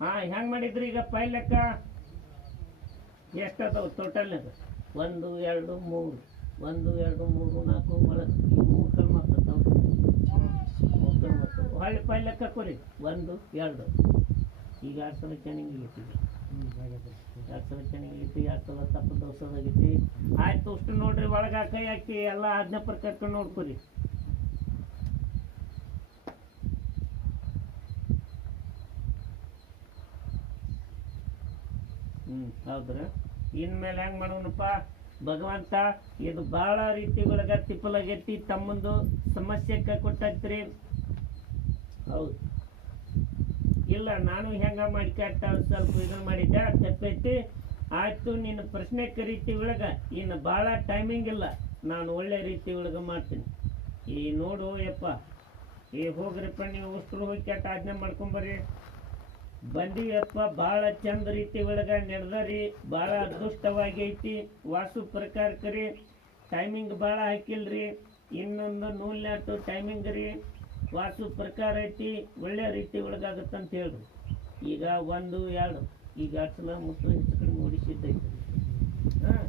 ಹಾಂ ಹೆಂಗೆ ಮಾಡಿದ್ರಿ ಈಗ ಫೈಲ್ ಲೆಕ್ಕ ಎಷ್ಟದಾವ ಟೋಟಲ್ನಾಗ 1 2 3 1 2 3 4 ಬಳಕೆ ಈ 3 ಕಲ್ ಮಾಡ್ತಾವ 3 ಕಲ್ ಮಾಡ್ತಾವ ಹೊಳ್ಳಿ ಫೈಲ್ ಲೆಕ್ಕ ಕೊರಿ 1 2 ಈಗ 2 ಸಲ ಚೆನ್ನಾಗಿ ಆಗೈತಿ 2 ಸಲ ಚೆನ್ನಾಗಿ ಆಗೈತಿ 2 ಸಲ ತಪ್ಪು ದೋಸದಾಗೈತಿ ಆಯ್ತು ಅಷ್ಟು ನೋಡ್ರಿ ಒಳಗೆ ಕೈ ಹಾಕಿ ಎಲ್ಲ ಆಜ್ಞೆ ಪ್ರಕಾರ ನೋಡ್ಕೊರಿ ಹೌದ್ರ ಇನ್ಮೇಲೆ ಹೆಂಗೆ ಮಾಡೋಣಪ್ಪ ಭಗವಂತ ಇದು ಭಾಳ ರೀತಿ ಒಳಗೆ ತಿಪ್ಪಲಾಗೈತಿ ತಮ್ಮಂದು ಸಮಸ್ಯೆ ಕೊಟ್ಟೈತ್ರಿ ಹೌದು ಇಲ್ಲ ನಾನು ಹೆಂಗ ಮಾಡ್ಕೊತ ಸ್ವಲ್ಪ ಇದನ್ನು ಮಾಡಿದ್ದೆ ತಪ್ಪೈತಿ ಆಯ್ತು ನಿನ್ನ ಪ್ರಶ್ನೆ ರೀತಿ ಒಳಗೆ ಇನ್ನು ಭಾಳ ಟೈಮಿಂಗ್ ಇಲ್ಲ ನಾನು ಒಳ್ಳೆ ರೀತಿ ಒಳಗೆ ಮಾಡ್ತೀನಿ ಈ ನೋಡು ಯಪ್ಪ ಈ ಹೋಗ್ರಿಪ್ಪ ನೀವು ಉಸ್ರು ಹೋಗಿ ಕೆಟ್ಟ ಆಜ್ಞೆ ಮಾಡ್ಕೊಂಬರ್ರಿ ಬಂದೀವಪ್ಪ ಭಾಳ ಚಂದ ರೀತಿ ಒಳಗೆ ನಡೆದರಿ ಭಾಳ ಅದೃಷ್ಟವಾಗಿ ಐತಿ ವಾಸು ಪ್ರಕಾರಕ್ಕೆ ಟೈಮಿಂಗ್ ಭಾಳ ಹಾಕಿಲ್ರಿ ಇನ್ನೊಂದು ನೂಲ್ನಾಟು ಟೈಮಿಂಗ್ ರೀ ವಾಸು ಪ್ರಕಾರ ಐತಿ ಒಳ್ಳೆ ರೀತಿ ಒಳಗಾಗತ್ತಂತ ಹೇಳ್ರಿ ಈಗ 1 2 ಈಗ 2 ಸಲ ಮುಟ್ಟು ಹೆಚ್ಚು ಕಡಿಮೆ ಓಡಿಸಿದ್ದೈತಿ ಹಾಂ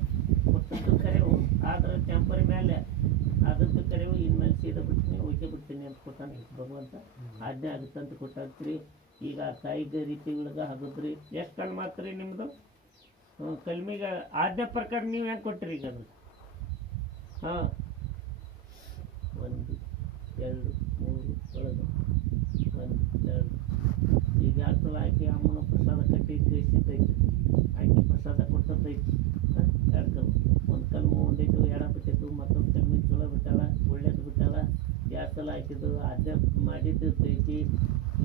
ಮುಟ್ಟದ್ದು ಕರೆವು ಆದ್ರೆ ಟೆಂಪರಿ ಮೇಲೆ ಅದದ್ದು ಕರೆವು ಇನ್ಮೇಲೆ ಸೀದಾ ಬಿಡ್ತೀನಿ ಓಕೆ ಬಿಡ್ತೀನಿ ಅಂತ ಕೊಟ್ಟಾನೆ ಭಗವಂತ ಆಜ್ಞೆ ಆಗುತ್ತಂತ ಕೊಟ್ಟಾಗ್ತೀರಿ ಈಗ ಕಾಯಿಗೆ ರೀತಿ ಒಳಗೆ ಹಾಕಿದ್ರಿ ಎಷ್ಟು ಕಣ್ಣು ಮಾತ್ರಿ ನಿಮ್ಮದು ಕಲ್ಮಿಗೆ ಆಜ್ಞೆ ಪ್ರಕಾರ ನೀವು ಹೆಂಗೆ ಕೊಟ್ಟಿರಿ ಈಗ ಅದು ಹಾಂ 1 2 3 ಒಳಗೆ 1 2 ಈಗ 2 ಸಲ ಹಾಕಿ ಅಮ್ಮನ ಪ್ರಸಾದ ಕಟ್ಟಿ ಕಳಿಸಿದ್ದೈತಿ ಹಾಕಿ ಪ್ರಸಾದ ಕೊಟ್ಟದ್ದೈತಿ 2 ಕಲ್ಲು 1 ಕಲ್ಲು ಒಂದೈತು ಎಡ ಬಿಟ್ಟಿದ್ದು ಮತ್ತೊಂದು ಕಲ್ಮಿ ಚಲೋ ಬಿಟ್ಟಾಳ ಒಳ್ಳೇದು ಬಿಟ್ಟಾಳ 2 ಸಲ ಹಾಕಿದ್ದು ಆಜ್ಞೆ ಮಾಡಿದ್ದು ಐತಿ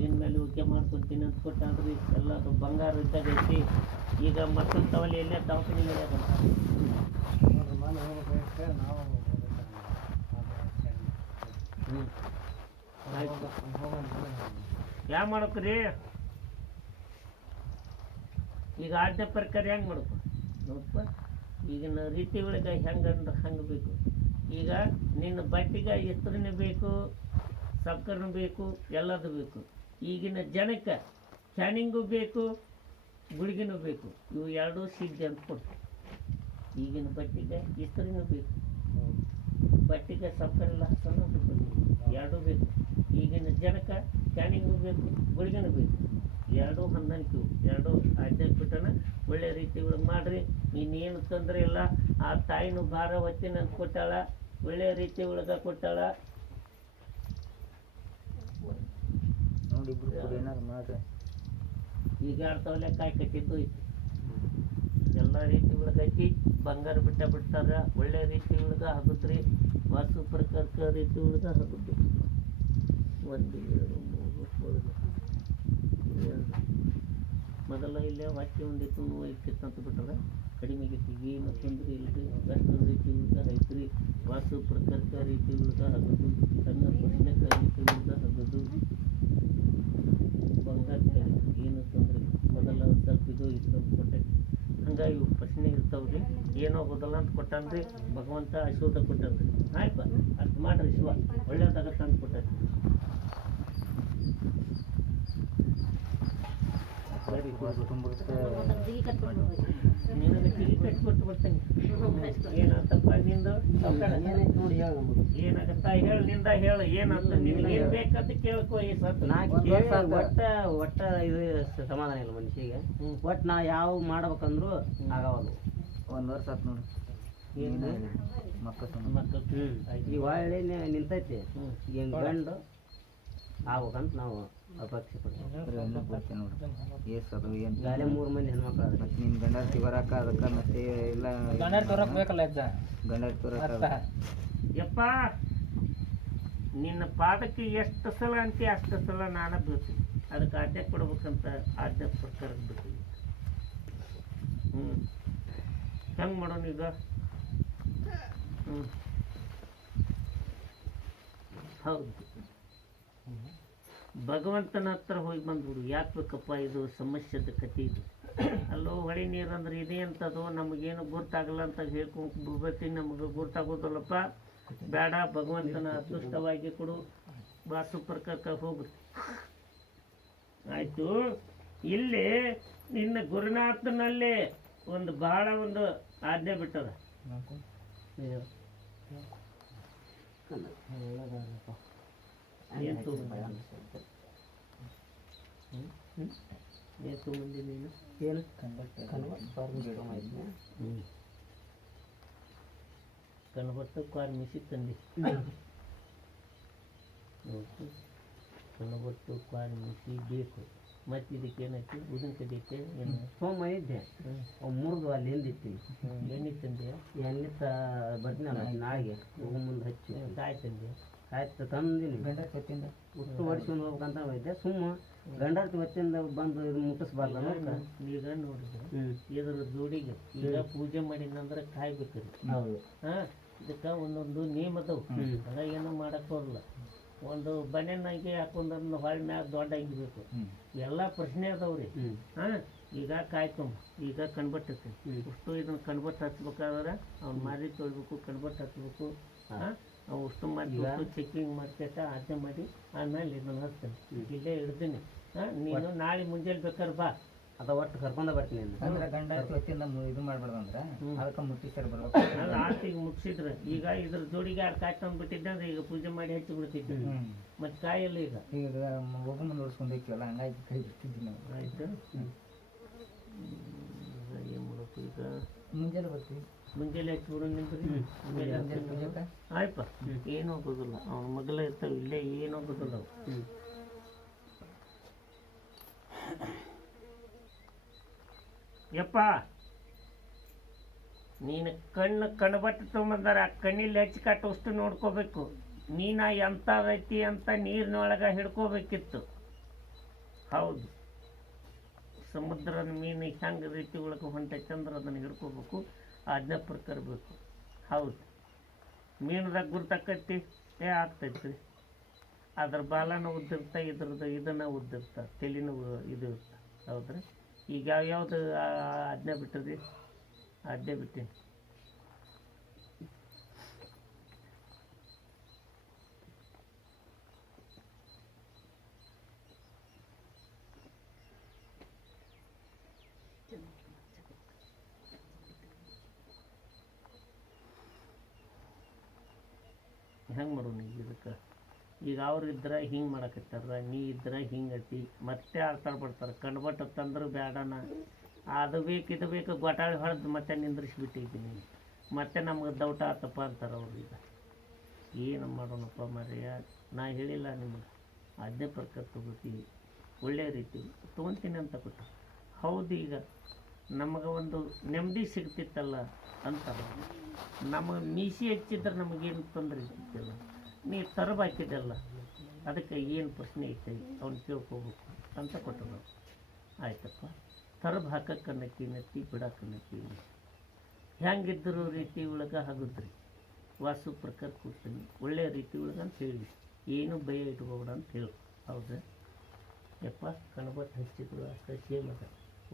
ಇನ್ಮೇಲೆ ಓಕೆ ಮಾಡ್ಕೊತೀನಿ ಅಂತ ಕೊಟ್ಟಾದ್ರಿ ಎಲ್ಲ ಅದು ಬಂಗಾರ ಇದ್ದಾಗೈತಿ ಈಗ ಮತ್ತೊಂದು ತವಲಿ ಎಲ್ಲೇ ದವಾಖಾನೆ ಯಾವ ಮಾಡಕ್ರಿ ಈಗ ಆಜ್ಞೆ ಪ್ರಕಾರ ಹೆಂಗೆ ಮಾಡ್ಕೊ ನೋಡಪ್ಪ ಈಗಿನ ರೀತಿ ಒಳಗೆ ಹೆಂಗಂದ್ರೆ ಹಂಗೆ ಬೇಕು ಈಗ ನಿನ್ನ ಬಟ್ಟೆಗೆ ಎತ್ತರನೇ ಬೇಕು ಸಬ್ಕರ್ನೂ ಬೇಕು ಎಲ್ಲದು ಬೇಕು ಈಗಿನ ಜನಕ್ಕೆ ಕ್ಯಾನಿಂಗು ಬೇಕು ಗುಳಿಗೆನೂ ಬೇಕು ಇವು ಎರಡೂ ಸಿದ್ಧ ಅಂತ ಕೊಟ್ಟು ಈಗಿನ ಬಟ್ಟೆಗೆ ಇಸ್ತ್ರಿನೂ ಬೇಕು ಬಟ್ಟೆಗೆ ಸಬ್ಕರೆಲ್ಲ ಹಾಸನೂ ಬೇಕು ಎರಡೂ ಬೇಕು ಈಗಿನ ಜನಕ್ಕೆ ಕ್ಯಾನಿಂಗು ಬೇಕು ಗುಳಿಗೆನೂ ಬೇಕು ಎರಡೂ ಹೊಂದಾಣಿಕೆ ಎರಡೂ ಆಜ್ಞೆ ಬಿಟ್ಟನ ಒಳ್ಳೆ ರೀತಿ ಒಳಗೆ ಮಾಡಿರಿ ಇನ್ನೇನು ತೊಂದರೆ ಇಲ್ಲ ಆ ತಾಯಿನೂ ಭಾರ ಹೊತ್ತಿನ ಅಂತ ಕೊಟ್ಟಾಳ ಒಳ್ಳೆ ರೀತಿ ಒಳಗೆ ಕೊಟ್ಟಾಳ ಈಗ 2 ತವಲೆ ಕಾಯಿ ಕಟ್ಟಿದ್ದು ಐತಿ ಎಲ್ಲ ರೀತಿ ಒಳಗೆ ಐತಿ ಬಂಗಾರ ಬಿಟ್ಟಾರ ಒಳ್ಳೆ ರೀತಿ ಒಳಗೆ ಆಗುದ್ರಿ ವಾಸು ಪ್ರಕಾರ ರೀತಿ ಒಳಗೆ ಆಗುದು 1 2 3 4 ಮೊದಲ ಇಲ್ಲೇ ವಾಕ್ಯ ಒಂದಿತ್ತು ಐತಿತ್ತು ಅಂತ ಬಿಟ್ಟಾರ ಕಡಿಮೆ ಆಗೈತಿ ಏನು ತೊಂದರೆ ಇಲ್ರಿ ಬೆಸ್ಟ್ ರೀತಿ ಒಳಗೆ ಐತ್ರಿ ವಾಸು ಪ್ರಕಾರ ರೀತಿ ಒಳಗೆ ಆಗೋದು ಸಣ್ಣ ಪ್ರಶ್ನೆ ರೀತಿ ಒಳಗೆ ಆಗೋದು ಬಂಗಾರ ಏನು ತೊಂದರೆ ಮೊದಲ ಸ್ವಲ್ಪ ಇದು ಇತ್ತು ಕೊಟ್ಟೆ ಹಂಗಾಗಿ ಇವು ಪ್ರಶ್ನೆ ಇರ್ತಾವ್ರಿ ಏನೋ ಹೋದಲ್ಲ ಅಂತ ಕೊಟ್ಟಾನ್ರಿ ಭಗವಂತ ಆಶೀರ್ವಾದ ಕೊಟ್ಟನ್ರಿ ಆಯ್ತು ಅಷ್ಟು ಮಾಡ್ರಿ ಶಿವ ಒಳ್ಳೇದಾಗತ್ತ ಅಂತ ಕೊಟ್ಟಾರಿ ನಿನಗೆ ತಿಳಿ ಕಟ್ಟಿ ಕೊಟ್ಟು ಬರ್ತೇನೆ ಏನಾತಪ್ಪ ನಿಂದು ಏನಾಗತ್ತ ಹೇಳಿ ನಿಂದ ಹೇಳು ಏನಂತ ನಿಮ್ಗೆ ಏನ್ ಬೇಕಂತ ಕೇಳ್ಕೊ ಈ ಸತ್ತು ಒಟ್ಟ ಇದು ಸಮಾಧಾನ ಇಲ್ಲ ಮನುಷ್ಯಗೆ ಒಟ್ಟು ನಾ ಯಾವ ಮಾಡ್ಬೇಕಂದ್ರು ಆಗವಲ್ಲು 1 ವರ್ಷ ಆತ್ ನೋಡಿ ಮಕ್ಕಳು ಈ ಒಳ್ಳೆ ನಿಂತೈತಿ ಈಗ ಗಂಡು ಆಗ್ಬೇಕಂತ ನಾವು ಅಪೇಕ್ಷೆ ಪಡ್ತೀವಿ ನೋಡಿ ಏಸದು ಏನು ಗಾಲೆ 3 ಮಂದಿ ಹೆಣ್ಮಕ್ಳು ಅದ ಮತ್ತೆ ನಿನ್ನ ಗಂಡರ್ತಿ ಬರಕ ಅದಕ್ಕೆ ಮತ್ತೆ ಇಲ್ಲ ಗಂಡರ್ ತೋರಕ ಯಪ್ಪ ನಿನ್ನ ಪಾದಕ್ಕೆ ಎಷ್ಟು ಸಲ ಅಂತಿ ಅಷ್ಟು ಸಲ ನಾನು ಬೀಳ್ತೀನಿ ಅದಕ್ಕೆ ಆಜ್ಞೆ ಕೊಡ್ಬೇಕಂತ ಆಜ್ಞೆ ಪ್ರಕಾರ ಬಿಡ್ತೀನಿ ಹೆಂಗೆ ಮಾಡೋಣ ಈಗ ಹೌದು ಭಗವಂತನ ಹತ್ರ ಹೋಗಿ ಬಂದ್ಬಿಡು ಯಾಕೆ ಬೇಕಪ್ಪ ಇದು ಸಮಸ್ಯೆದ ಕತೆ ಇದು ಅಲ್ಲೋ ಹೊಳೆ ನೀರು ಅಂದ್ರೆ ಇದೇ ಅಂತದೋ ನಮಗೇನು ಗೊತ್ತಾಗಲ್ಲ ಅಂತ ಹೇಳ್ಕೊಂಡು ಬಿಡ್ಬೇಕು ನಮಗೆ ಗೊತ್ತಾಗೋದಲ್ಲಪ್ಪ ಬೇಡ ಭಗವಂತನ ಅದೃಷ್ಟವಾಗಿ ಕೊಡು ವಾಸು ಪ್ರಕಾರಕ್ಕೆ ಹೋಗ್ಬಿಡ್ತೀವಿ ಆಯ್ತು. ಇಲ್ಲಿ ನಿನ್ನ ಗುರುನಾಥನಲ್ಲಿ ಒಂದು ಬಹಳ ಒಂದು ಆಜ್ಞೆ ಬಿಟ್ಟದ. ಏನ್ ತಗೊಂಡಿ ನೀನು? ಏನು ಕಣಬಟ್ಟು ಕಾರ್ ಮಿಸಿ ತಂದಿ. ಕಣಬಟ್ಟು ಕಾರ್ ಮಿಸಿ ಬೇಕು. ಮತ್ತೆ ಇದಕ್ಕೆ ಏನೈತಿ? ಉದಿನ ಕಡಿಯಕ್ಕೆ ಏನು ಸೋಮ ಇದ್ದೆ ಮುರಿದು ಅಲ್ಲಿ ಹಿಂದಿತ್ತೀನಿ. ಎಣ್ಣೆ ತಂದೆ? ಎಣ್ಣೆ ಬರ್ತೀನಲ್ಲ ನಾಳೆಗೆ ಹೋಗೋ ಮುಂದೆ ಹಚ್ಚಿ ಕಾಯಿ ತಂದೆ? ಆಯ್ತು ತಂದಿನಿ. ಉಷ್ಟು ಹೊಡಿಸ್ಕೊಂಡು ಹೋಗ್ಬೇಕಂತ ಇದ್ದೆ. ಸುಮ್ಮ ಗಂಡಾರ್ತಿ ಹೊತ್ತಿಂದ ಬಂದು ಇದು ಮುಟ್ಟಿಸ್ಬಾರ್ದ ಈಗ ನೋಡಿದ್ರೆ ಇದ್ರ ಜೋಡಿಗೆ ಈಗ ಪೂಜೆ ಮಾಡಿದಂದ್ರೆ ಕಾಯ್ಬೇಕ್ರಿ. ಹೌದು. ಇದಕ್ಕೆ ಒಂದೊಂದು ನೇಮ್ ಅದಾವು. ಹಂಗ ಏನೂ ಮಾಡಕ್ ಬರಲ್ಲ. ಒಂದು ಬನ್ಯನ್ನಾಗಿ ಹಾಕೊಂಡ್ರನ್ನ ಹೊಳ್ ಮ್ಯಾಗ ದೊಡ್ಡ ಆಗಿಬೇಕು. ಎಲ್ಲ ಪ್ರಶ್ನೆ ಅದಾವ್ರಿ. ಈಗ ಕಾಯ್ಕೊಂಬ. ಈಗ ಕಣ್ಬಟ್ಟೈತಿ. ಅಷ್ಟು ಇದನ್ನ ಕಣ್ಬಟ್ಟು ಹಚ್ಬೇಕಾದ್ರೆ ಅವ್ನ ಮಾರಿ ತೊಳ್ಬೇಕು, ಕಣ್ಬಟ್ಟು ಹಚ್ಬೇಕು. ಅವು ಅಷ್ಟು ಮಾಡಿ ಚೆಕಿಂಗ್ ಮಾಡ್ಕೇಟ ಆಜ್ಞೆ ಮಾಡಿ ಆಮೇಲೆ ಇದನ್ನ ಹಚ್ತೇನೆ. ಇಲ್ಲೇ ಹಿಡ್ತೀನಿ. ನೀನು ನಾಳೆ ಮುಂಜಾನೆ ಬೇಕಾದ್ರೆ ಬಾ. ಅದ ಒಟ್ಟು ಕರ್ಕೊಂಡ ಬರ್ತೀನಿ. ಅಂದ್ರೆ ಗಂಡ ಹೊತ್ತಿಂದ ಇದು ಮಾಡ್ಬಾರ್ದಂದ್ರೆ ಅದಕ್ಕೆ ಮುಟ್ಟಿಸ್ತಾರೆ ಬರ್ಬೇಕು. ಅದು ಆರ್ತಿಗೆ ಮುಗಿಸಿದ್ರೆ ಈಗ ಇದ್ರ ಜೋಡಿಗೆ ಯಾರು ಕಾಯಿ ತಂದ್ಬಿಟ್ಟಿದ್ದೆ ಅಂದ್ರೆ ಈಗ ಪೂಜೆ ಮಾಡಿ ಹಚ್ಚಿ ಬಿಡ್ತಿದ್ದೆ. ಮತ್ತೆ ಕಾಯಲ್ಲ ಈಗ. ಈಗ ಹೋಗಿ ಮುಂದೆ ನೋಡ್ಸ್ಕೊಂಡು ಹೋಗ್ತೀವಲ್ಲ ಹಂಗಾಗಿ ಕೈ ಬಿಡ್ತಿದ್ವಿ ನಾವು. ಆಯ್ತು. ಏನು ಮಾಡಬೇಕು ಈಗ? ಮುಂಜಾನೆ ಬರ್ತೀವಿ. ಮುಂಜಾನೆ ಹಚ್ಚಿ ಬಿಡೋ ನಿಂತ್ರಿ. ಆಯ್ಪ. ಏನೂ ಹೋಗೋದಿಲ್ಲ. ಅವ್ನ ಮಗಲ ಇರ್ತಾವೆ ಇಲ್ಲೇ ಏನೂ ಹೋಗೋದಿಲ್ಲ ಅವು. ಯಪ್ಪ ನೀನು ಕಣ್ಬಟ್ಟು ತೊಗೊಂಬಂದಾರ. ಆ ಕಣ್ಣಿಲ್ಲಿ ಹಚ್ಚಿ ಕಟ್ಟೋಷ್ಟು ನೋಡ್ಕೋಬೇಕು. ಮೀನ ಎಂಥದೈತಿ ಅಂತ ನೀರಿನೊಳಗೆ ಹಿಡ್ಕೋಬೇಕಿತ್ತು. ಹೌದು, ಸಮುದ್ರದ ಮೀನು ಹೆಂಗೆ ರೀತಿ ಒಳಗೆ ಹೊಂಟೈತೆ ಅಂದ್ರೆ ಅದನ್ನು ಹಿಡ್ಕೋಬೇಕು. ಆಜ್ಞೆ ಪ್ರಕಾರ ಬೇಕು. ಹೌದು, ಮೀನದಾಗ ಗುರ್ತಕ್ಕೈತಿ ಆಗ್ತೈತಿ. ಅದ್ರ ಬಾಲನ ಉದ್ದಿರ್ತಾ, ಇದನ್ನು ಉದ್ದಿರ್ತಾ, ತಲೆನೂ ಇದು ಇರ್ತಾ. ಹೌದ್ರಿ. ಈಗ ಯಾವ್ಯಾವ್ದು ಆಜ್ಞೆ ಬಿಟ್ಟದ್ರಿ? ಆಜ್ಞೆ ಬಿಟ್ಟೀನಿ. ಹೆಂಗೆ ಮಾಡೋಣ ಇದಕ್ಕೆ? ಈಗ ಅವ್ರು ಇದ್ರೆ ಹಿಂಗೆ ಮಾಡಕತ್ತಾರ, ನೀ ಇದ್ರೆ ಹಿಂಗೆ ಐತಿ. ಮತ್ತೆ ಆಡ್ತಾರ ಬಿಡ್ತಾರೆ. ಕಣ್ಬಟ್ಟು ತಂದ್ರೆ ಬೇಡನ ಅದು ಬೇಕು ಇದು ಬೇಕು ಗೊಟಾಳಿ ಹೊಡೆದು ಮತ್ತೆ ನಿಂದ್ರಿಸ್ಬಿಟ್ಟಿದ್ದೀನಿ. ಮತ್ತೆ ನಮ್ಗೆ ದೌಟ ಆತಪ್ಪ ಅಂತಾರೆ ಅವ್ರು. ಈಗ ಏನು ಮಾಡೋಣಪ್ಪ ಮರ್ಯ? ನಾ ಹೇಳಿಲ್ಲ ನಿಮ್ಗೆ ಆಜ್ಞೆ ಪ್ರಕಾರ ತೊಗೋತೀವಿ, ಒಳ್ಳೆಯ ರೀತಿ ತೊಗೊತೀನಿ ಅಂತ ಕೊಟ್ಟು. ಹೌದು, ಈಗ ನಮಗೆ ಒಂದು ನೆಮ್ಮದಿ ಸಿಗ್ತಿತ್ತಲ್ಲ ಅಂತಾರೆ. ನಮಗೆ ಮೀಸಿ ಹಚ್ಚಿದ್ರೆ ನಮಗೇನು ತೊಂದರೆ ಇರ್ತಿತ್ತಿಲ್ಲ. ನೀ ತರಬ ಹಾಕಿದ್ದಲ್ಲ, ಅದಕ್ಕೆ ಏನು ಪ್ರಶ್ನೆ ಐತೆ ಅವ್ನು ಕೇಳ್ಕೋಬೇಕು ಅಂತ ಕೊಟ್ಟು ನಾವು. ಆಯ್ತಪ್ಪ, ತರಬ ಹಾಕಕ್ಕೆ ನಕ್ಕಿ ನತ್ತಿ ಬಿಡಕ್ಕೆ ನಕ್ಕಿ ಹೆಂಗಿದ್ರು ರೀತಿ ಒಳಗೆ ಆಗುದ್ರಿ. ವಾಸು ಪ್ರಕಾರ ಕೂಡ್ತೀನಿ ಒಳ್ಳೆಯ ರೀತಿ ಒಳಗೆ ಅಂತ ಹೇಳಿ, ಏನು ಭಯ ಇಟ್ಕೋಬೇಡ ಅಂತ ಹೇಳಿ. ಹೌದಾ ಯಪ್ಪ? ಕಣ್ಬಟ್ಟು ಹಚ್ಚಿದ್ರು ಅಷ್ಟೇ ಸೇಮ್ ಅದ.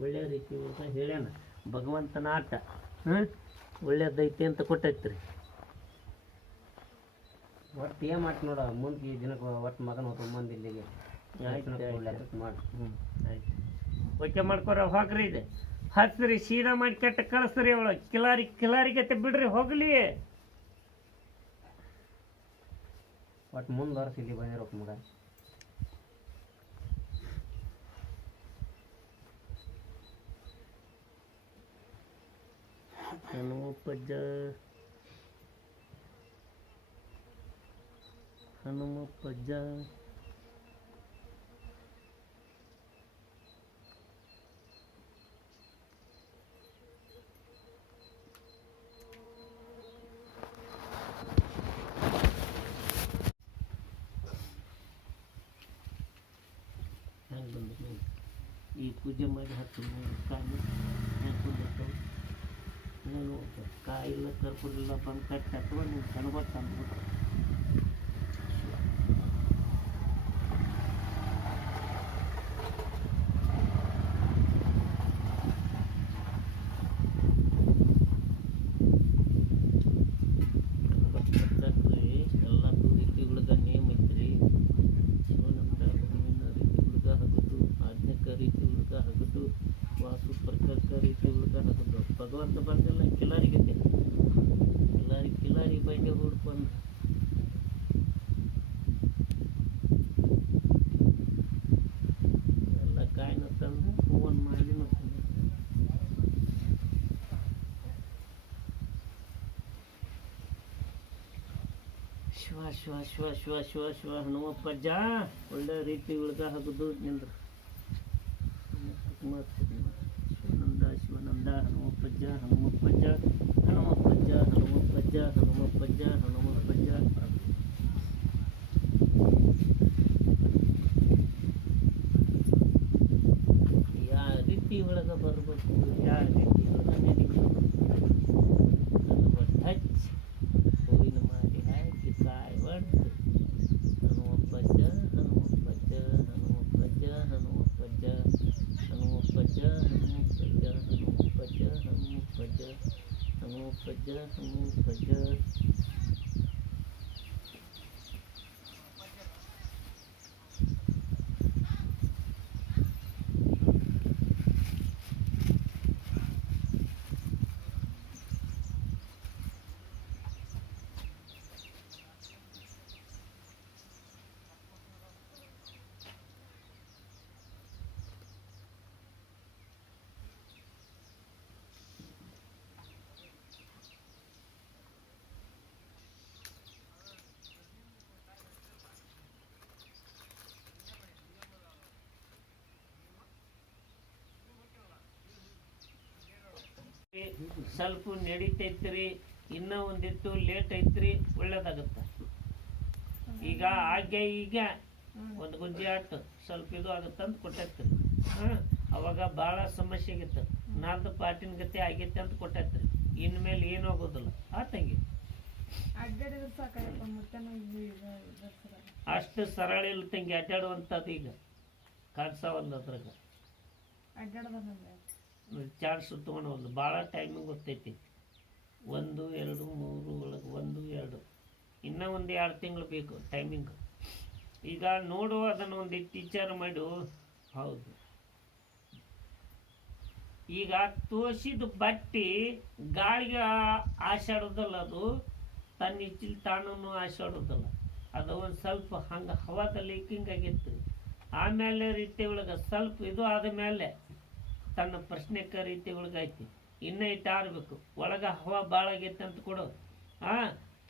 ಒಳ್ಳೆಯ ರೀತಿ ಒಳಗೆ ಹೇಳ್ಯಾನ ಭಗವಂತನ ಆಟ. ಒಳ್ಳೇದೈತಿ ಅಂತ ಕೊಟ್ಟೈತ್ರಿ. ಒಟ್ಟು ಏನು ಮಾಡಿ ನೋಡ ಮುಂದೆ ಈ ದಿನಕ್ಕೆ ಒಟ್ಟು ಮಗನ ಹೋಗ್ತು ಮಂದಿ ಇಲ್ಲಿಗೆ. ಆಯ್ತು ಮಾಡಿ. ಆಯ್ತು, ಓಕೆ ಮಾಡ್ಕೊರ. ಹೋಗ್ರಿ, ಇದೆ ಹಚ್ರಿ, ಸೀದಾ ಮಾಡಿ ಕೆಟ್ಟ ಕಳಿಸ್ರಿ. ಅವಳು ಕಿಲಾರಿಗತ್ತೆ ಬಿಡ್ರಿ ಹೋಗ್ಲಿ. ಒಟ್ಟು ಮುಂದೆ ವರ್ಷ ಇಲ್ಲಿ ಬಂದಿರೋಕೆ ಮಗ. ಹನುಮಪ್ಪಜ್ಜ ಹನುಮಪ್ಪಜ್ಜ ಹೆಂಗೆ ಬಂದು ಈ ಪೂಜೆ ಮಾಡಿ ಹತ್ತು ಕಾಯಿ ಹೆಂಗೆ ಬಂದಿರ್ತಾವೆ. ಕಾಯಿಲ್ಲ ಕರ್ಪೂರಿಲ್ಲ ಬಂದು ಕಟ್ಟಿ ಅಥವಾ ನೀವು ಕಣ್ಬಟ್ಟು ಅಂದ್ಬಿಟ್ಟು ಎಲ್ಲ ರೀತಿಗಳಿಗೆ ನೇಮ್ ಐತ್ರಿ. ಶಿವನಂತ ವಾಸು ಪ್ರಕೃತ ರೀತಿ ಉಳ್ಕೊಂಡು ಭಗವಂತ ಬಂದಿಲ್ಲ ಕಿಲಾರಿಗೆ ಕಿಲಾರಿ ಬೈಂಡೆ ಹುಡ್ಕೊಂಡು ಎಲ್ಲ ಕಾಯಿನ ತಂದು ಹೂವನ್ನು ಮಾಡಿ ಶಿವ ಶಿವ ಶಿವ ಶಿವ ಶಿವ ಶಿವ ಹನುಮಪ್ಪಜ್ಜ ಒಳ್ಳೆ ರೀತಿ ಉಳ್ಗ ಹಗದು ನಿಂದ್ರು ಶಿವನಂದ ಶಿವನಂದ ಹನುಮಪ್ಪಜ್ಜ ಹನುಮಪ್ಪಜ್ಜ ಹನುಮಪ್ಪಜ್ಜ ಹನುಮಪ್ಪಜ್ಜ ಹನುಮಪ್ಪಜ್ಜ ಹನುಮಪ್ಪಜ್ಜ ಯಾವ ರೀತಿ ಒಳಗ ಬರ್ಬೇಕು ಯಾವ ರೀತಿ ಒಳಗ ನಡಿಬೇಕು ಹಚ್ಚಿ ಹೂವಿನ ಮಾಡಿ ಹಾಕಿ ಕಾಯಿ ಹೊಡೆದು ಹನುಮಪ್ಪಜ್ಜ ಹನುಮಪ್ಪಜ್ಜ ಹನುಮಪ್ಪಜ್ಜ ಹನುಮಪ್ಪಜ್ಜ ಹನುಮಪ್ಪಜ್ಜ ಹನುಮಪ್ಪಜ್ಜ ಹನುಮಪ್ಪಜ್ಜ ಹನುಮಪ್ಪಜ್ಜ ಹನುಮಪ್ಪಜ್ಜ ಸ್ವಲ್ಪ ನಡೀತೈತ್ರಿ ಇನ್ನ ಒಂದಿಟ್ಟು ಲೇಟ್ ಐತ್ರಿ ಒಳ್ಳೇದಾಗತ್ತ ಈಗ ಆಗ್ಗೆ ಈಗ ಒಂದು ಗುಂಜಿ ಆಟ ಸ್ವಲ್ಪ ಇದು ಆಗತ್ತಂತ ಕೊಟ್ಟೈತ್ರಿ ಅವಾಗ ಭಾಳ ಸಮಸ್ಯೆ ಆಗಿತ್ತು ನಾಲ್ಕು ಪಾಟಿನ ಗತಿ ಆಗೈತೆ ಅಂತ ಕೊಟ್ಟೈತ್ರಿ ಇನ್ಮೇಲೆ ಏನು ಆಗೋದಿಲ್ಲ ಆತಂಗಿ ಅಷ್ಟು ಸರಳ ಇಲ್ಲ ತಂಗಿ ಅಡ್ಡಾಡುವಂಥದ್ದು ಈಗ ಕಾಡ್ಸಾವಲ್ಲ ಅದ್ರಾಗ ಚಾರ್ಜ್ ತೊಗೊಂಡು ಭಾಳ ಟೈಮಿಂಗ್ ಗೊತ್ತೈತಿ 1 2 3 ಒಳಗೆ 1 2 ಇನ್ನೂ ಒಂದು 2 ತಿಂಗಳು ಬೇಕು ಟೈಮಿಂಗ್ ಈಗ ನೋಡು ಅದನ್ನು ಒಂದು ಟೀಚರ್ ಮಾಡು ಹೌದು ಈಗ ತೋಸಿದ ಬಟ್ಟೆ ಗಾಳಿಗೆ ಆಶಾಡೋದಲ್ಲ ಅದು ತನ್ನ ಇಚ್ಚಿಲ್ ತಾನು ಆಶಾಡೋದಲ್ಲ ಅದು ಒಂದು ಸ್ವಲ್ಪ ಹಂಗೆ ಹವಾದಲ್ಲಿ ಲೀಕಿಂಗ್ ಆಗಿತ್ತು ಆಮೇಲೆ ರೀತಿ ಒಳಗೆ ಸ್ವಲ್ಪ ಇದು ಆದ ಮೇಲೆ ತನ್ನ ಪ್ರಶ್ನೆಕ ರೀತಿ ಒಳಗೈತಿ ಇನ್ನೂ ಇಟ್ಟು ಆರ್ಬೇಕು ಒಳಗೆ ಹವಾ ಭಾಳ ಆಗೈತೆ ಅಂತ ಕೊಡು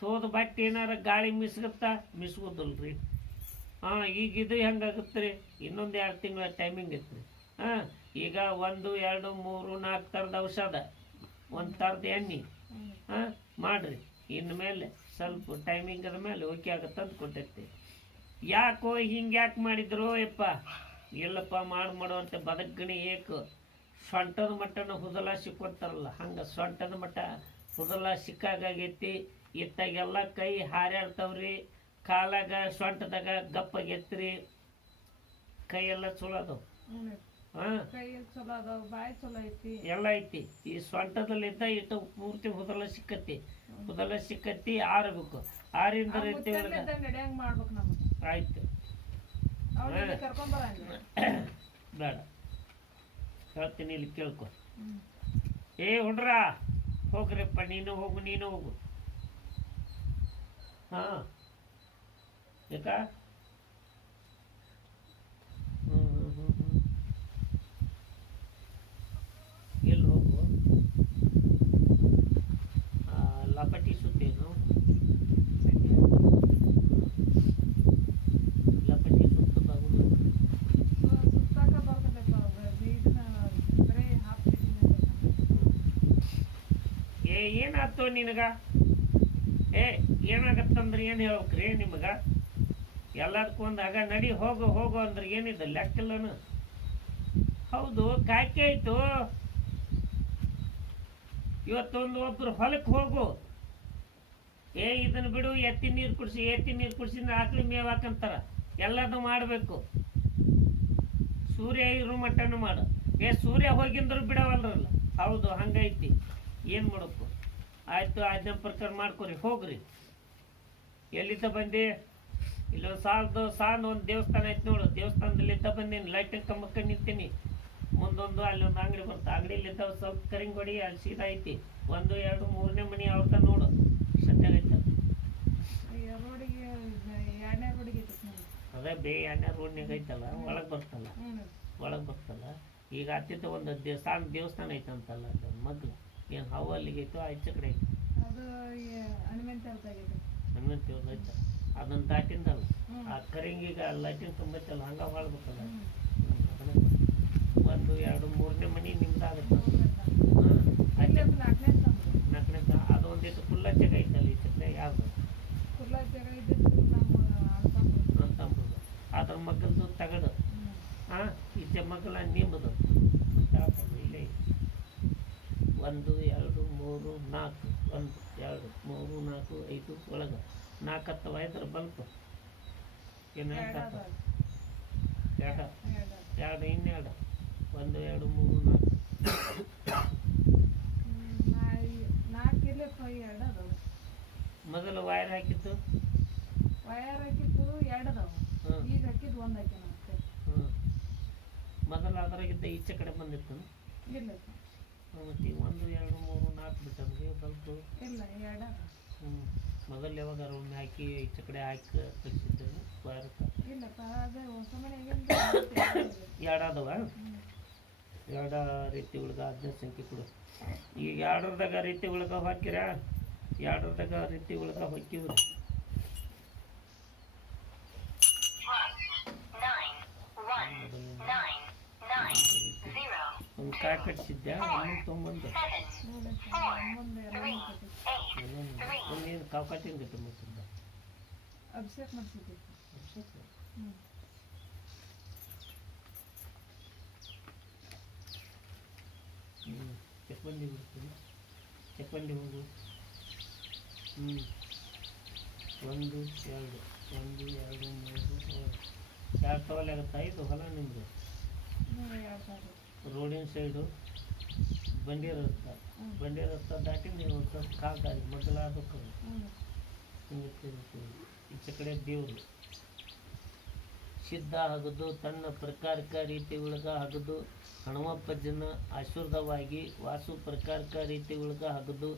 ತೋದ ಬಟ್ಟೆ ಏನಾರ ಗಾಳಿ ಮಿಸ್ಗೋದಲ್ರಿ ಈಗ ಇದು ಹೆಂಗಾಗುತ್ತೆ ರೀ ಇನ್ನೊಂದು 2 ತಿಂಗಳ ಟೈಮಿಂಗ್ ಐತ್ರಿ ಈಗ 1 2 3 4 ಥರದ ಔಷಧ 1 ಥರದ ಎಣ್ಣೆ ಮಾಡಿರಿ ಇನ್ಮೇಲೆ ಸ್ವಲ್ಪ ಟೈಮಿಂಗ್ ಅದ ಮೇಲೆ ಓಕೆ ಆಗತ್ತಂತ ಕೊಟ್ಟೈತಿ ಯಾಕೋ ಹಿಂಗೆ ಯಾಕೆ ಮಾಡಿದ್ರು ಯಪ್ಪ ಇಲ್ಲಪ್ಪ ಮಾಡುವಂಥ ಬದಗಣಿ ಏಕು ಸೊಂಟದ ಮಟ್ಟನ ಹುದಲ ಸಿಕ್ಕೋತಾರಲ್ಲ ಹಂಗೆ ಸೊಂಟದ ಮಟ್ಟ ಹುದಲ ಸಿಕ್ಕಾಗೈತಿ ಇತ್ತಾಗೆಲ್ಲ ಕೈ ಹಾರಾಡ್ತಾವ್ರಿ ಕಾಲಾಗ ಸೊಂಟದಾಗ ಗಪ್ಪಾಗೈತ್ರಿ ಕೈ ಎಲ್ಲ ಚಲೋ ಅದಾವ ಎಲ್ಲ ಐತಿ ಈ ಸೊಂಟದಲ್ಲಿದ್ದ ಇಟ್ಟು ಪೂರ್ತಿ ಹುದಲ ಸಿಕ್ಕತ್ತಿ ಆರಬೇಕು ಆರಿಂದ ರೀತಿ ಆಯ್ತು ಬೇಡ ಹೇಳ್ತೀನಿ ಇಲ್ಲಿ ಕೇಳ್ಕೊ ಹುಡ್ರ ಹೋಗ್ರಿಪ್ಪ ನೀನು ಹೋಗು ಯಾಕ ಎಲ್ಲಿ ಹೋಗು ಲಪಟಿ ಸುತ್ತೇನು ಲಪಟಿ ಸುತ್ತ ಬಾಗುದು ಏನಾಯ್ತು ನಿನಗ ಏನಾಗತ್ತಂದ್ರೆ ಏನು ಹೇಳ್ಬೇಕ್ರಿ ನಿಮಗ ಎಲ್ಲದಕ್ಕೂ ಒಂದು ಆಗ ನಡಿ ಹೋಗು ಅಂದ್ರೆ ಏನಿದೆ ಲೆಕ್ಕಿಲ್ಲನು ಹೌದು ಕಾಯ್ಕೆ ಆಯ್ತು ಇವತ್ತೊಂದು ಒಬ್ರು ಹೊಲಕ್ಕೆ ಹೋಗು ಇದನ್ನು ಬಿಡು ಎತ್ತಿ ನೀರು ಕುಡಿಸಿ ಆಕಳಿ ಮೇವು ಹಾಕಂತಾರ ಎಲ್ಲದೂ ಮಾಡಬೇಕು ಸೂರ್ಯ ಇರೋ ಮಟ್ಟನು ಮಾಡು ಸೂರ್ಯ ಹೋಗಿಂದ್ರು ಬಿಡವಲ್ರಲ್ಲ ಹೌದು ಹಂಗೈತಿ ಏನು ಮಾಡಬೇಕು ಆಯಿತು ಆಜ್ಞೆ ಪ್ರಕಾರ ಮಾಡ್ಕೊರಿ ಹೋಗ್ರಿ ಎಲ್ಲಿದ್ದ ಬಂದೆ ಇಲ್ಲೊಂದು ಸಾಲದು ಒಂದು ದೇವಸ್ಥಾನ ಐತೆ ನೋಡು ದೇವಸ್ಥಾನದಲ್ಲಿದ್ದ ಬಂದೀನಿ ಲೈಟಿಂಗ್ ಕಂಬಕ್ಕೆ ನಿಂತೀನಿ ಮುಂದೊಂದು ಅಲ್ಲಿ ಒಂದು ಅಂಗಡಿ ಬರುತ್ತೆ ಅಂಗಡಿಲಿದ್ದ ಸ್ವಲ್ಪ ಕರಿಂಗೊಡಿ ಅಲ್ಲಿ ಸೀದಾ ಐತಿ 1 2 3ನೇ ಮನಿ ಅವ್ರದ ನೋಡು ಸದ್ಯ ಐತೆ ರೋಡಿಗೆ 2ನೇ ರೋಡಿಗೆ ಅದೇ ಬೇ 2ನೇ ರೋಡ್ನಾಗ ಐತಲ್ಲ ಒಳಗೆ ಬರ್ತಲ್ಲ ಈಗ ಅತ್ತಿತ್ತ ಒಂದು ದೇವಸ್ಥಾನ ಐತಂತಲ್ಲ ಅದು ಮಗ್ಲು ಏನು ಹಾವು ಅಲ್ಲಿಗೆ ಐತೋ ಆಚೆ ಕಡೆ ಐತಿ ಅದು ಹನುಮಂತವ್ರದಾಗಿದೆ ಹನುಮಂತಿಯವ್ರದ್ದು ಐತೆ ಅದನ್ನ ದಾಟಿಂದಲ್ಲ ಆ ಕರಿಂಗಿಗ ಲೈಟಿನ ತುಂಬೈತಲ್ಲ ಹಂಗ ಮಾಡ್ಬೇಕಲ್ಲ 1 2 3ನೇ ಮನಿ ನಿಮ್ದಾಗುತ್ತೆ ನಾಲ್ಕನೇ ಅದು ಒಂದಿಟ್ಟು ಕುಲ್ಲ ಜಾಗ ಐತಲ್ಲ ಈ ಚಕ್ರೆ ಯಾವ್ದು ಅಂತಂಬುದು ಅದ್ರ ಮಗ್ಗಲ್ದು ತಗಡು ಈಚೆ ಮಗ್ಗಲ ನಿಂಬುದು ಇಲ್ಲೇ 1 2 3 4 1 2 3 4 5 ಒಳಗೆ 4 ಹತ್ತವ ಇದ್ರ ಬಲ್ಪ್ ಏನು ಎರಡು ಇನ್ನೆರಡು 1 2 3 4 ಮೊದಲು ವೈರ್ ಹಾಕಿತ್ತು ಈಗ ಹಾಕಿದ್ದು ಒಂದು ಹಾಕಿ ಮೊದಲು ಅದರಾಗಿದ್ದ ಈಚೆ ಕಡೆ ಬಂದಿತ್ತು ಇಲ್ಲ ಮತ್ತೆ 1 2 3 4 ಬಿಟ್ಟಂದ್ರೆ ಬಲ್ಪ್ ಇಲ್ಲ ಎರಡು ಮೊದಲು ಯಾವಾಗ ಒಮ್ಮೆ ಹಾಕಿ ಈಚೆ ಕಡೆ ಹಾಕಿ ಕಳಿಸಿದ್ದೇನೆ ವೈರಕ್ಕೆ ಇಲ್ಲಪ್ಪ ಅದೇ ಹೊಸ ಮನೆಗೆ ಎರಡಾದವ ಎರಡು ರೀತಿ ಒಳಗೆ 15 ಸಂಖ್ಯೆ ಕೊಡು ಈಗ ಎರಡರದಾಗ ರೀತಿ ಒಳಗೆ ಹಾಕಿರ ಎರಡರದಾಗ ರೀತಿ ಒಳಗೆ ಹೊಕ್ಕಿವ್ರಿ ಒಂದು ಕಾಯಿ ಕಟ್ಸಿದ್ದೆ ಅಮ್ಮನ ತೊಗೊಂಬಂದು ಒಂದೇನು ಕಾವು ಕಟ್ಟಿಂಗ್ ಗಟ್ಟಿ ಮುಗಿಸಿದ್ದೆ ಅಭಿಷೇಕ್ ಮಾಡಿಸಿದ್ದೆ ಚಪ್ಪಂಡಿ ಬಿಡ್ತೀನಿ ಚಪ್ಪಂಡಿ ಹೋಗು 1 2 1 2 3 4 ಟವಲ್ ಆಗುತ್ತಾ ಇದು ಹೊಲ ನಿಮ್ಮದು ರೋಡಿನ ಸೈಡು ಬಂಡಿ ರಸ್ತೆ ದಾಟಿ ನೀವು ಒಂದು ಸ್ವಲ್ಪ ಕಾಲು ದಾರಿ ಮೊದಲಾದಕ್ಕೆ ಈಚೆ ಕಡೆ ದೇವರು ಸಿದ್ಧ ಆಗೋದು ತನ್ನ ಪ್ರಕಾರಕ ರೀತಿ ಒಳಗೆ ಆಗೋದು ಹನುಮಪ್ಪಜ್ಜನ ಆಶೀರ್ವಾದವಾಗಿ ವಾಸು ಪ್ರಕಾರಕ ರೀತಿ ಒಳಗೆ ಆಗೋದು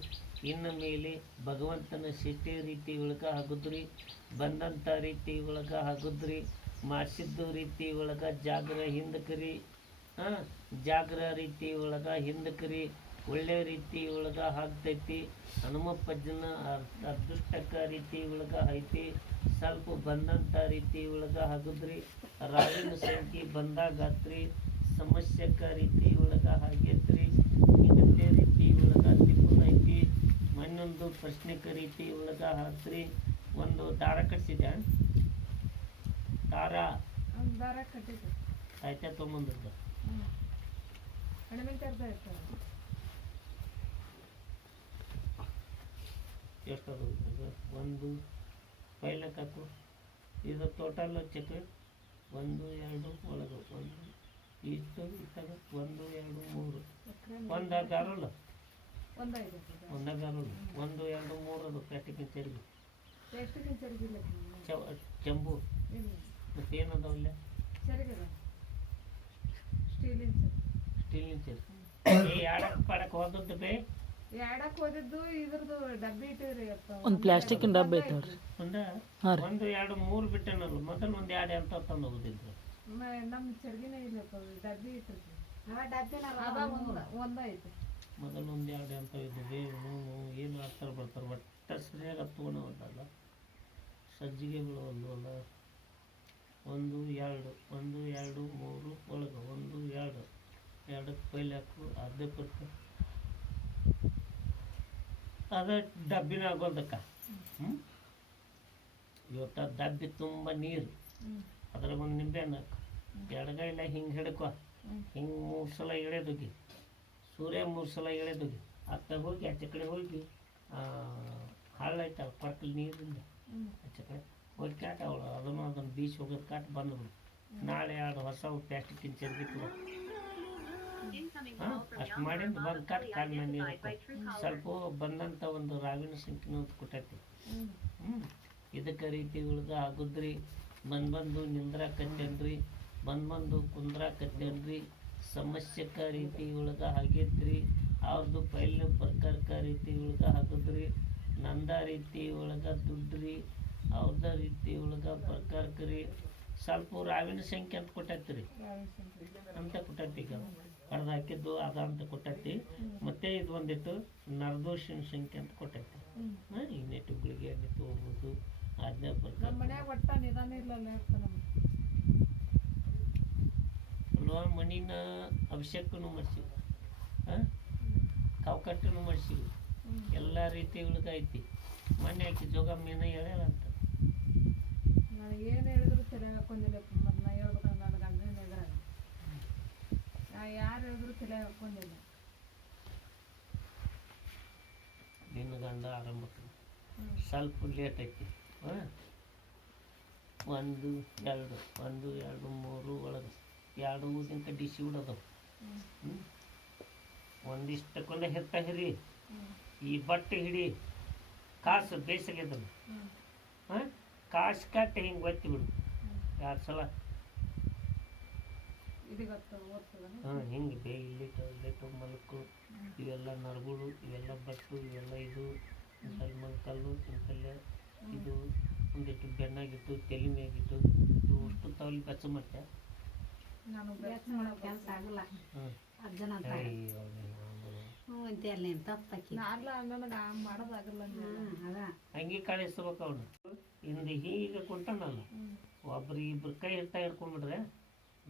ಇನ್ನು ಮೇಲೆ ಭಗವಂತನ ಸಿಟ್ಟೆ ರೀತಿ ಒಳಗೆ ಆಗೋದ್ರಿ ಬಂದಂಥ ರೀತಿ ಒಳಗೆ ಆಗೋದ್ರಿ ಮಾಡಿಸಿದ್ದು ರೀತಿ ಒಳಗೆ ಜಾಗ್ರ ಹಿಂದಕರಿ ಜಾಗ್ರ ರೀತಿ ಒಳಗೆ ಹಿಂದಕರಿ ಒಳ್ಳೆ ರೀತಿ ಒಳಗೆ ಆಗ್ತೈತಿ ಹನುಮಪ್ಪಜ್ಜನ ಅದೃಷ್ಟಕ ರೀತಿ ಒಳಗೆ ಐತಿ ಸ್ವಲ್ಪ ಬಂದಂಥ ರೀತಿ ಒಳಗೆ ಆಗುದ್ರಿ ರಾವಿನ ಸಂಖ್ಯೆ ಬಂದಾಗತ್ರಿ ಸಮಸ್ಯಕ ರೀತಿ ಒಳಗೆ ಆಗೈತ್ರಿ ಹಿಂಗತೆ ರೀತಿ ಒಳಗೆ ತಿಪ್ಪನ ಐತಿ ಮಣ್ಣೊಂದು ಪ್ರಶ್ನೆಕ ರೀತಿ ಒಳಗೆ ಹಾಕ್ರಿ ಒಂದು ದಾರ ಕಟ್ಸಿದ್ಯಾ ದಾರ ಕಟ್ಟಿದ್ದು ಆಯ್ತಾ ತೊಗೊಂಬಂದಿದ್ದ ಹನುಮಂತರ್ದ ಇರ್ತದೆ ಎಷ್ಟದು ಒಂದು ಪೈಲಕ್ಕೆ ಹಾಕು ಇದು ಟೋಟಲ್ ಚಕ್ರ 1 2 ಒಳಗೆ 1 ಇಷ್ಟು ಇತ್ತಾಗ 1 2 3 ಒಂದು ಗಾರೋಲ್ಲ ಒಂದು ಗಾರೋಲ್ಲ 1 2 3 ಅದು ಪ್ಲಾಸ್ಟಿಕ್ಕಿನ ಚರ್ಗಿ ಚೆಂಬು ಮತ್ತೇನದವಲ್ಲ ಸ್ಟೀಲಿನ ಚರ್ಗಿ ಯಾಡಕ್ಕೆ ಪಾಡಕ್ಕೆ ಹೋದದ್ದು ಬೇ ಯಾಡಕ್ ಹೋದಿದ್ದು ಇದ್ರದ್ದು ಡಬ್ಬಿ ಇಟ್ಟಿವ್ರಿ ಒಂದು ಪ್ಲಾಸ್ಟಿಕ್ಕಿನ ಡಬ್ಬಿ ಐತೆ ನೋಡ್ರಿ ಒಂದು 1 2 3 ಬಿಟ್ಟನಲ್ಲ ಮೊದಲು ಒಂದು 2 ಅಂತ ತಂದು ಹೋಗಿದ್ರು ನಮ್ಮ ಚರ್ಗಿನೇ ಇಲ್ಲಪ್ಪ ಡಬ್ಬಿ ಇಟ್ಟಿರ್ತೀವಿ ಒಂದ ಐತಿ ಮೊದಲು ಒಂದು 2 ಅಂತ ಇದ್ವಿ ಏನು ಆಗ್ತಾರೆ ಬರ್ತಾರೆ ಒಟ್ಟ ಸರಿಯಾಗಿ ಹತ್ಕೊಂಡು ಹೋದಲ್ಲ ಸಜ್ಜಿಗೆ ಬೀಳೋಲ್ಲ 1 2 1 2 3 ಒಳಗೆ 1 2 2ಕ್ಕೆ ಪೈಲೆ ಹಾಕು ಅರ್ಧ ಪರ್ಕ ಅದ ಡಬ್ಬಿನ ಆಗೋದಕ್ಕ ಇವತ್ತ ಡಬ್ಬಿ ತುಂಬ ನೀರು ಅದ್ರಾಗ ಒಂದು ನಿಂಬೆಹಣ್ಣು ಹಾಕು ಎಡಗೈಲ ಹಿಂಗೆ ಹಿಡ್ಕೊ ಹಿಂಗೆ 3 ಸಲ ಎಳೆದೋಗಿ ಸೂರ್ಯ 3 ಸಲ ಎಳೆದೋಗಿ ಅತ್ತ ಹೋಗಿ ಆಚೆ ಕಡೆ ಹೋಗಿ ಹಳ್ಳ ಐತಲ್ಲ ಕೊರ್ಕಲ್ ನೀರಿಂದ ಆಚೆ ಕಡೆ ಹೋಗಿ ಕಾಟ ಅವಳು ಅದನ್ನು ಬೀಚ್ ಹೋಗೋದು ಕಾಟ ಬಂದ್ಬಿಡು ನಾಳೆ 2 ಹೊಸ ಪ್ಲಾಸ್ಟಿಕ್ಕಿನ ಚರ್ಗಿ ಕೊಡು ಅಷ್ಟು ಮಾಡಿದ್ದು ಬಂದು ಕಾಟ ಕಾಲ ಮೇಲೆ ನೀರು ಸ್ವಲ್ಪ ಬಂದಂಥ ಒಂದು ರಾವಿನ ಸಂಖ್ಯೆ ಅಂತ ಕೊಟ್ಟೈತಿ ಇದಕ್ಕೆ ರೀತಿ ಉಳ್ದ ಆಗುದ್ರಿ ಬಂದು ನಿಂದ್ರ ಕತ್ತೇನ್ರಿ ಬಂದು ಕುಂದ್ರ ಕತ್ತೇನ್ರಿ ಸಮಸ್ಯಕ ರೀತಿ ಒಳಗೆ ಆಗೈತ್ರಿ. ಅವ್ರದ್ದು ಪೈಲಿನ ಪ್ರಕಾರಕ ರೀತಿ ಒಳಗೆ ಹಾಕಿದ್ರಿ. ನಂದ ರೀತಿ ಒಳಗೆ ದುಡ್ಡ್ರಿ, ಅವ್ರದ ರೀತಿ ಒಳಗೆ ಪ್ರಕಾರಕ್ಕೆ ರೀ. ಸ್ವಲ್ಪ ರಾವಿನ ಸಂಖ್ಯೆ ಅಂತ ಕೊಟ್ಟೈತಿ ಅಂತ ಕೊಟ್ಟೈತಿ. ಈಗ ಕಡ್ದು ಹಾಕಿದ್ದು ಅದ ಅಂತ ಕೊಟ್ಟೈತಿ. ಮತ್ತೆ ಇದು ಒಂದಿಟ್ಟು ನರದೋಷಿನ ಸಂಖ್ಯೆ ಅಂತ ಕೊಟ್ಟೈತಿ. ಇನ್ನೆಟ್ಟು ಗುಳಿಗೆ ಎಣ್ಣೆ ತೊಗೊಬೋದು. ಆಜ್ಞಾ ಪ್ರಕಾರ ನಮ್ಮ ಮನ್ಯಾಗ ಒಟ್ಟ ನಿಧಾನ ಇಲ್ಲಲ್ಲ ಯಪ್ಪ ನಮ್ಗೆ. ಅಲ್ವಾ, ಮಣ್ಣಿನ ಅಭಿಷೇಕನು ಮಾಡಿಸಿವಿ, ಕಾವುಕಟ್ಟನು ಮಾಡಿಸಿವಿ, ಎಲ್ಲ ರೀತಿ ಒಳಗೆ ಐತಿ. ಮೊನ್ನೆ ಆಕಿ ಜೋಗಮ್ಮಿನ ಹೇಳ್ಯಾರ ಅಂತ. ನನಗೆ ಏನು ಹೇಳಿದ್ರು ತಲೆಗೆ ಹಾಕೊಂಡಿಲ್ಲಪ್ಪ. ಮತ್ತು ನಾ ಹೇಳ್ಬೇಕು ನನ್ನ ಗಂಡನ ಎದುರಾಗ ನಾ ಯಾರು ಹೇಳಿದ್ರು ತಲೆಗೆ ಹಾಕೊಂಡಿಲ್ಲ. ನಿನ್ನ ಗಂಡ ಆರಂಭಕ್ಕೆ ಸ್ವಲ್ಪ ಲೇಟ್ ಐತಿ. 1 2 1 2 3 ಒಳಗೆ 2 ಊದಿನ ಕಡ್ಡಿ ಸಿಬಿಡೋದವು. ಒಂದಿಷ್ಟು ತಗೊಂಡೆ ಹೆತ್ತ ಹಿರಿ, ಈ ಬಟ್ಟೆ ಹಿಡಿ, ಕಾಸು ಬೇಸಿಗೆದಲ್ಲ, ಕಾಸು ಕಟ್ಟಿ ಹಿಂಗೆ ಒತ್ತಿ ಬಿಡು 2 ಸಲ. ಹಿಂಗೆ ಇಲ್ಲಿಟ್ಟು ಮಲ್ಕು. ಇವೆಲ್ಲ ನರಗಳು, ಇವೆಲ್ಲ ಬಟ್ಟು, ಇವೆಲ್ಲ ಇದು ಇಂಥಲ್ಲಿ ಮಲ್ಕಲ್ಲು, ಇಂಥಲ್ಲೇ ಇದು ಒಂದಿಟ್ಟು ಬೆನ್ನಾಗಿತ್ತು, ತಲೆ ಮ್ಯಾಗಿತ್ತು, ಇವು ಅಷ್ಟು ತವಲಿ ಬೆಚ್ಚ ಮಾಡ್ತೆ. ನಾನು ಕೆಲಸ ಆಗಲ್ಲ ಅಜ್ಜನ ನನಗೆ ಮಾಡೋದಾಗಲ್ಲ. ಹಂಗೆ ಕಳಿಸ್ಬೇಕು ಅವನು. ಹಿಂದೆ ಹೀಗೆ ಕುಂತಾನಲ್ಲ, ಒಬ್ರು ಇಬ್ರು ಕೈ ಹಿಡ್ಕೊಂಡ್ಬಿಟ್ರೆ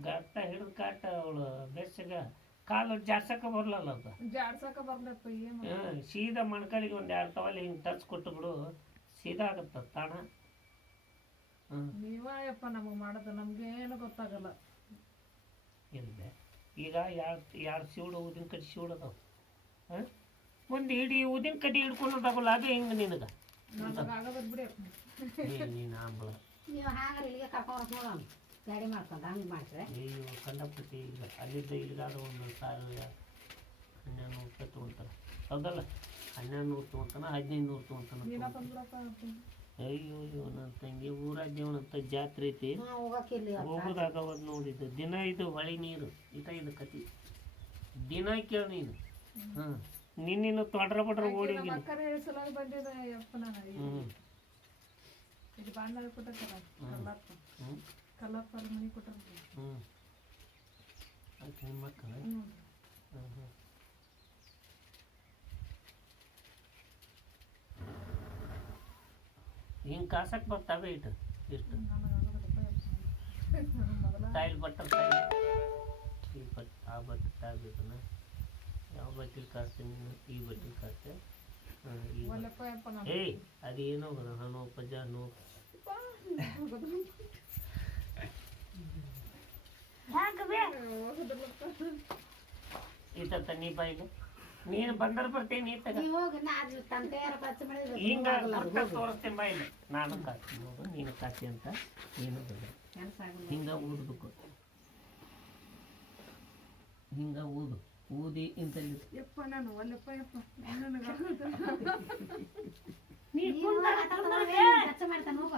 ಗಟ್ಟ ಹಿಡಿದು ಕಾಟ ಅವಳು ಬೆಚ್ಚಗ ಕಾಲು ಜಾಡ್ಸಕ ಬರ್ಲಲ್ಲ ಅದು. ಜಾಡ್ಸಕ ಬರ್ಲಪ್ಪ. ಏನು ಸೀದಾ ಮಣ್ಕಳಿಗೆ 1-2 ತವಲಿ ಹಿಂಗೆ ಟಚ್ ಕೊಟ್ಟು ಬಿಡು, ಸೀದಾ ಆಗತ್ತ ತಾಣ. ನೀವಪ್ಪ ನಮಗೆ ಮಾಡೋದು, ನಮ್ಗೇನು ಗೊತ್ತಾಗಲ್ಲ. ಇಲ್ಲ ಈಗ 2 ಸಿವಡು ಊದಿನ ಕಡ್ಡಿ ಸಿವಡದವು. ಒಂದು ಇಡೀ ಊದಿನ ಕಡ್ಡಿ ಹಿಡ್ಕೊಂಡೋದಾಗಲ್ಲ, ಅದು ಹಿಂಗೆ ನಿನಗೆ ಆಗದ ಬಿಡಿ. ನೀನು ಆಂಬಳ ನೀವು ಹಾಗೆ ಇಲ್ಲಿಗೆ ಕರ್ಕೊಂಡು ನೋಡೋಣ, ಗಾಡಿ ಮಾಡ್ಕೊಂಡು ಹಂಗೆ ಮಾಡ್ತಾರೆ. ಅಯ್ಯೋ ಕಂಡಪಟ್ಟಿ. ಈಗ ಅಲ್ಲಿದ್ದ ಇಲ್ಲಿಗಾದ್ರೂ 1,1200 ರೂಪಾಯಿ ತೊಗೊಳ್ತಾರೆ. ಹೌದಲ್ಲ, 1200 ತೊಗೊತಾನ, 1500 ತೊಗೊತಾನ. ಅಯ್ಯೋ ನನ್ನ ತಂಗಿ ಊರಾಗ ದೇವನಂತ ಜಾತ್ರೆ ಐತಿ, ಹೋಗೋದಾಗವದು ನೋಡಿದ್ದು. ದಿನ ಇದು ಹೊಳಿ ನೀರು ಇದು ಕತಿ. ದಿನ ಕೇಳ ನೀನು. ನಿನ್ನ ತೊಡ್ರ ಬಡ್ರ ಓಡಿ ಬಂದಿದೆ ಯಪ್ಪ. ನಾನು ಇದು ಬಾಂಡ ಕೊಟ್ಟಲ್ಲ, ಕಲ್ಲಪ್ಪರ ಮನೆ ಕೊಟ್ಟ. ನಿಮ್ಮ ಮಕ್ಕಳ ಹಿಂಗೆ ಕಾಸಕ್ಕೆ ಬರ್ತಾವೆ ಇಟ್ಟು ಎಷ್ಟು ತಾಯಿಲ್ ಬಟ್ಟರ್ ಈ ಬಟ್ಟೆ ಆ ಬಟ್ಟೆ ತಾಗಬೇಕನ್ನ ಯಾವ ಬಟ್ಟೆಲಿ ಕಾಸ್ತೀನಿ ನೀನು? ಈ ಬಟ್ಟೆಲಿ ಕಾಸ್ತೆ. ಏಯ್ ಅದೇನೋ ನಾನು ಪಜ್ಜಾನು ಈತ ತನ್ನಿ ಬಾಯಿಗೆ ನೀನು ಬಂದ್ರೆ ಬರ್ತೀನಿ. ಹಿಂಗ ತೋರಿಸ್ತೇನೆ ಬಾಯಿಲ್ಲ. ನಾನು ಕಾಸ್ತೀನಿ ನೋಡು, ನೀನು ಕಾಸಿ ಅಂತ. ನೀನು ಹಿಂಗ ಊದ್ಬೇಕು, ಹಿಂಗ ಊದಿ ಇಂತಲ್ಲಿ ಯಪ್ಪ. ನಾನು ಒಲ್ಲಪ್ಪ ಯಪ್ಪ. ಮಾಡ್ತಾನೆ ಹೋಗ